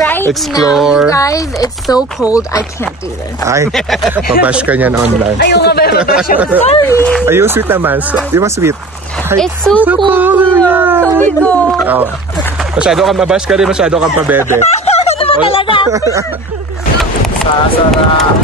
Right explore. Now, you guys, it's so cold. I can't do this. Ay, mabash ka niyan online. Ayaw nga ba mabash ako? Sorry. Ayun, sweet naman. Di ba sweet? Ay, It's so cold. Can we go? Oh. Masyado kang mabash ka rin, masyado kang pabebe. Ano talaga? Sasarap.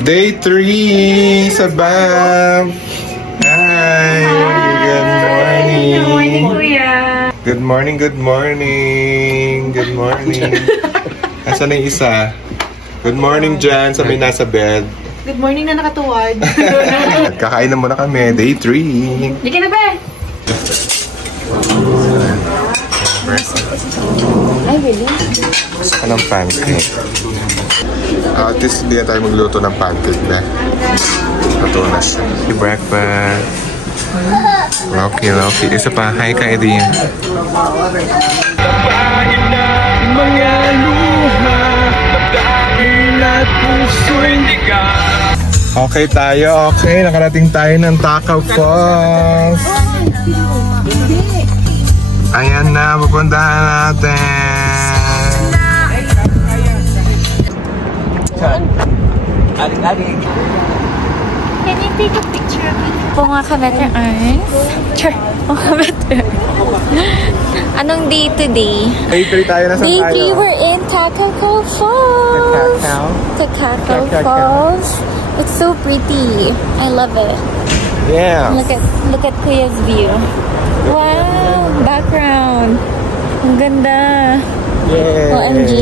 Day 3 sa BAM. Hi. Good morning. Good morning, Kuya. Good morning, good morning. Good morning. Asan na yung isa? Good morning dyan sa may nasa bed. Good morning na nakatuwad. Kakain na muna kami. Day 3. Hindi ka na ba? Ay, really? Gusto ka ng pancake. At least hindi na tayo magluto ng pancake na. Ito na siya. Breakfast. Loki. Isa pa. Hi ka, Eddie. Mga luha, at puso'y okay tayo. Okay, nakarating tayo ng Takaw Falls. Ayan na, pupuntahan natin. Aling-aling. Can you take a picture of me? Po mga ka-better arms. Sure. Mga ka-better. Anong day today? Day 3 tayo na sa Day tayo. 3, we're in Takako Falls. Takako Falls. It's so pretty. I love it. Yeah. Look at Kuya's view. Wow, background. Ang ganda. Yeah. OMG.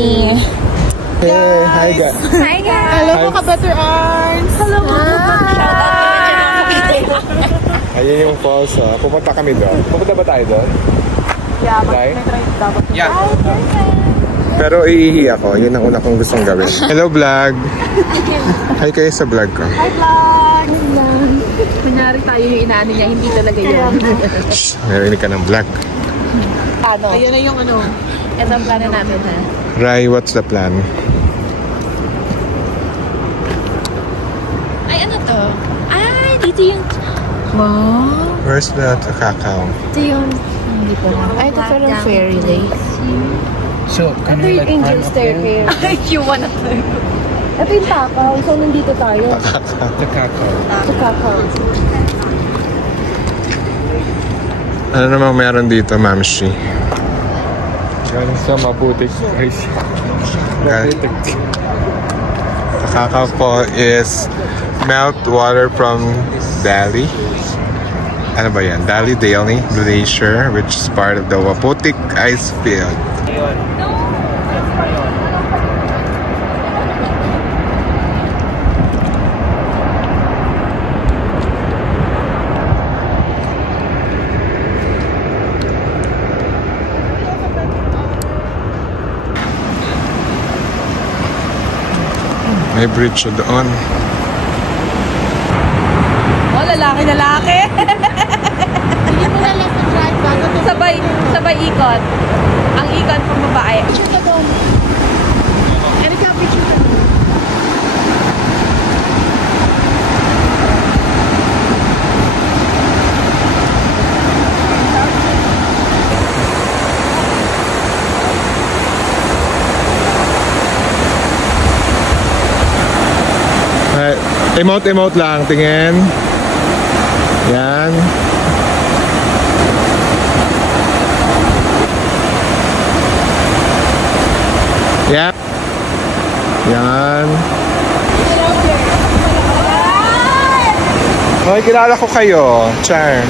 Hey, hi guys. Hi guys. Hello po ka-better arms. Hello po. Ayun yung falls. Pupunta kami doon. Pupunta ba tayo doon? Yeah, Right? may try dapat. Yeah. Pero iihi ako. Yun ang una kong gustong gawin. Hello vlog. Hi kayo sa vlog ko. Hi vlog. Kunyari tayo yung inaano niya, hindi talaga yan. Shh, narinig ka ng vlog. Ano? Ayan na yung ano. Ito ang plano namin ha. Rai, what's the plan? Ay, ano to? Ay, dito yung... Wow. Where's the Takakaw? Ito yung... Hindi pa lang. Ay, ito parang fairy lake. So, Ito yung angel staircase. Ay, you wanna turn. Ito yung Takaw. So, nandito tayo. Takaw. Ano namang meron dito, Mamshi? Galing sa Maputik, guys. Takakaw po is melt water from Dali. Ano ba yan? Dali Glacier, which is part of the Maputik ice field. May bridge doon. Oh, lalaki. Hindi mo na left and right bago to. Sabay ikot. Ang ikot pang babae. Picture ka doon. Erika, picture ka. Emote lang, tingin. Yan. Yan. Yan. Okay, kilala ko kayo. Char.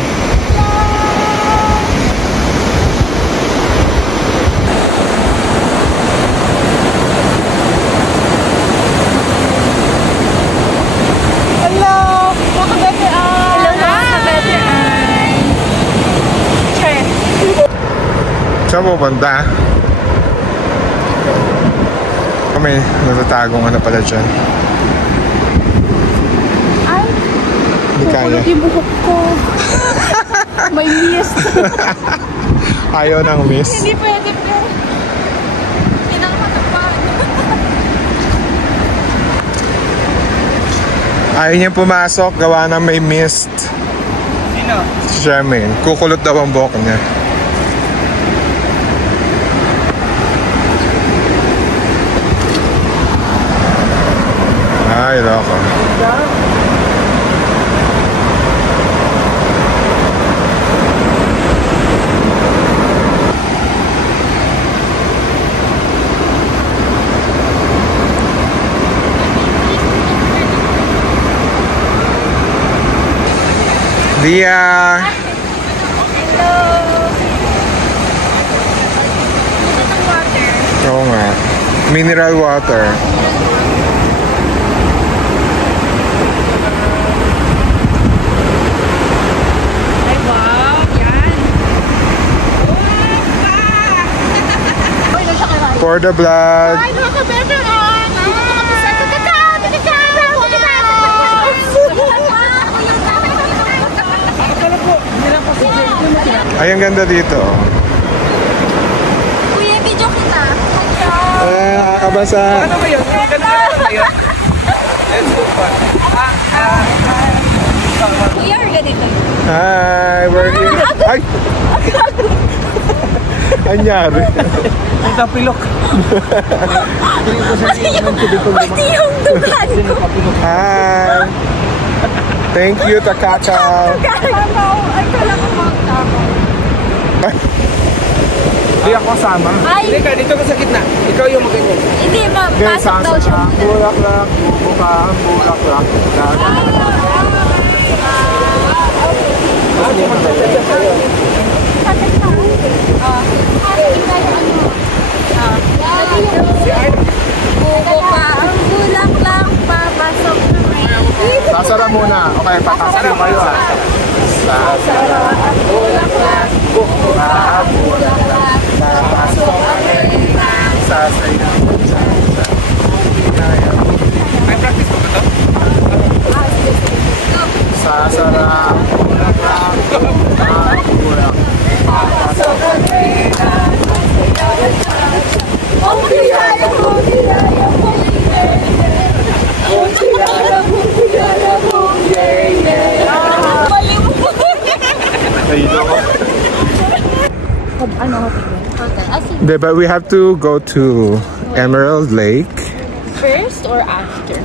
Saan pupunta? May natatagong ano pala dyan. Ay! Hindi kaya. Yung buhok ko. May mist. Ayaw ng miss. Hindi pwede po. Hinang matapag. Ayaw niya pumasok, gawa ng may mist. Sino? Si Charmaine. Kukulot daw ang buhok niya. Ay, loko. Dia! Hello! Ito ng water. Oo nga. Mineral water. Ay, wow! Yan! For the vlog. Ay, mga ka-better on! Ay, ang ganda dito. Kuya, video kita. Nakakabasa. Ano ba yun? Yung ganda ba yun? Let's go pa. Kuya, or ganito? Hi, we're here. Ay! Anyari. Ang tapilok. Pati yung dugan ko. Hi. Thank you, Takakaw. Ay, kala ko magtakaw. Hindi ako kasama. Ay! Hindi ka, dito ka sa gitna. Ikaw yung magiging. Hindi, pasok daw siya. Bulaklak, bubukang, bulaklak. Bubukang bulaklak, papasok na may. Sasara muna. Okay, papasara kayo ha. Sasara ang bulaklak, bubukang, bulaklak. Papasok ang rinang, sasaya. May practice mo ba ito? Sasara ang bulaklak, bubukang, bulaklak. Papasok ang rinang, but we have to go to Emerald Lake. First or after?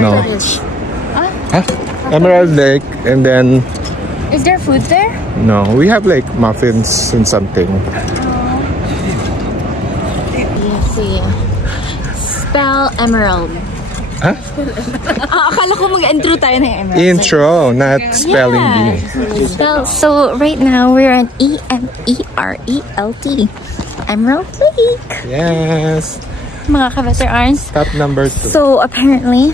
No. Huh? Emerald Lake, and then Is there food there? no, we have like muffins and something. Let's see. Spell emerald. Huh? Akala ko mag-intro tayo ng emerald. Intro, not spelling bee. Spell. So right now we're at EMERELT. Emerald Lake. Yes. Mga ka-veterans. Stop number 2. So apparently,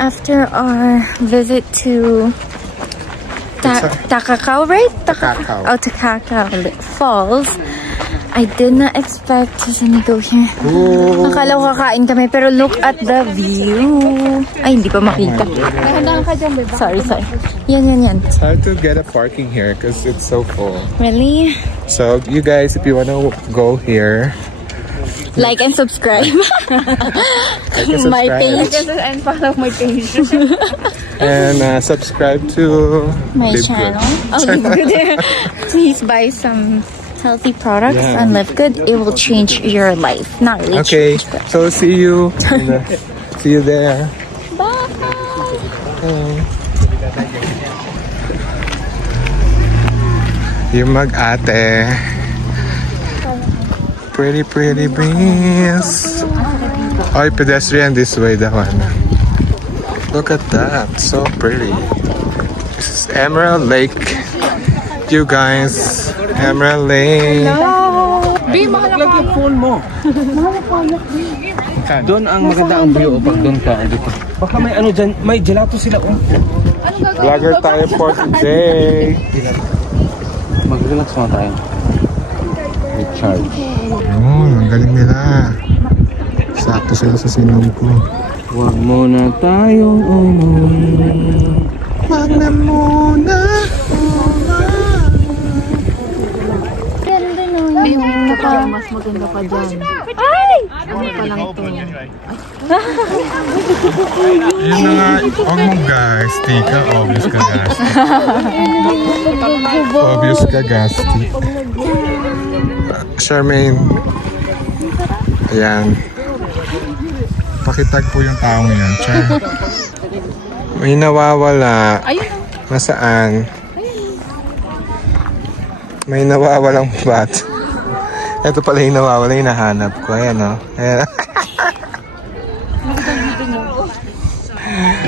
after our visit to Takakaw, right? Takakaw. Oh, Takakaw Falls. I did not expect to go here. Ooh. Akala ko kakain kami, pero look at the view. Ay, hindi pa makita. Sorry. Yan. It's hard to get a parking here because it's so full. Really? So you guys, if you want to go here, Like and subscribe. My page. And follow my page. and subscribe to My Live channel. Good. Oh, Live Good. Please buy some healthy products and Live Good. It will change your life. Not really Okay, change, but... so see you. See you there. Bye! Yung mag-ate. Pretty breeze. Oh, pedestrian this way, that one. Look at that, so pretty. This is Emerald Lake. You guys, Emerald Lake. Di, makalak yung phone mo. Doon ang maganda ang view pag doon ka dito. Baka may ano dyan, may gelato sila. Vlogger tayo for today. Mag-relax mo tayo. charge. Ang galing nila. Sakto sila sa sinom ko. Huwag mo na tayong umuwi. Huwag na muna. Mas maganda pa dyan. Ay! Ano pa lang ito? Yun na nga. Huwag mo guys. Tika, obvious ka gasti. Obvious ka gasti. Charmaine. Ayan. Pakitag po yung taong yan. Char. May nawawala. Nasaan? May nawawalang bat. Ito pala yung nawawala, yung nahanap ko. Ayan o. Ayan.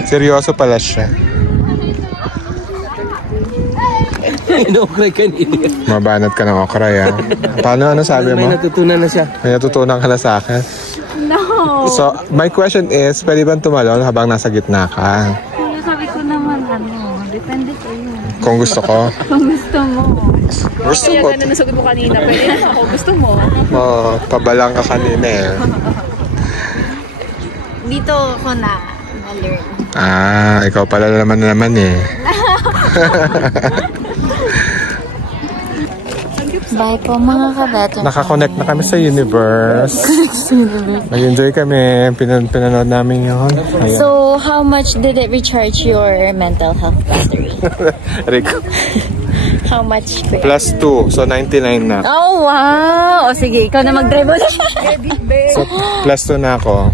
Seryoso pala siya. Inokray kanina. Mabanat ka ng okra yan. Paano? Ano sabi mo? May natutunan na siya. May natutunan ka na sa akin? No! So, my question is, pwede bang tumalon habang nasa gitna ka? Sabi ko naman, depende sa'yo. Kung gusto ko. Kung gusto mo. Gusto ko. Kaya nasagot mo kanina, pwede naman ako. Gusto mo. Oo, pabalang ka kanina eh. Dito ako na-learn. Ikaw pala naman eh. Bye po mga ka-veteran. Nakakonect na kami sa universe. Nag-enjoy kami. Pinanood namin yun. Ayan. So, how much did it recharge your mental health battery? Rico. How much? Plus 2. So, 99 na. Oh, wow! O sige, ikaw na mag-drive mo na siya. So, plus 2 na ako.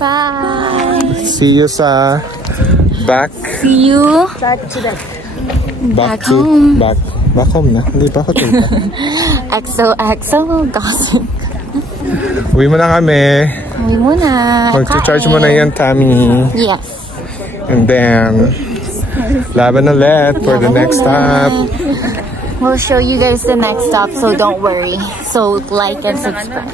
Bye! See you sa back. See you Back home. Back home na. Hindi pa ako tunta. XOXO gossip. Uwi mo na kami. Uwi muna. Mag-charge mo na yan, Tammy. Yes. And then, laban ulit for the next stop. We'll show you guys the next stop, so don't worry. So, like and subscribe.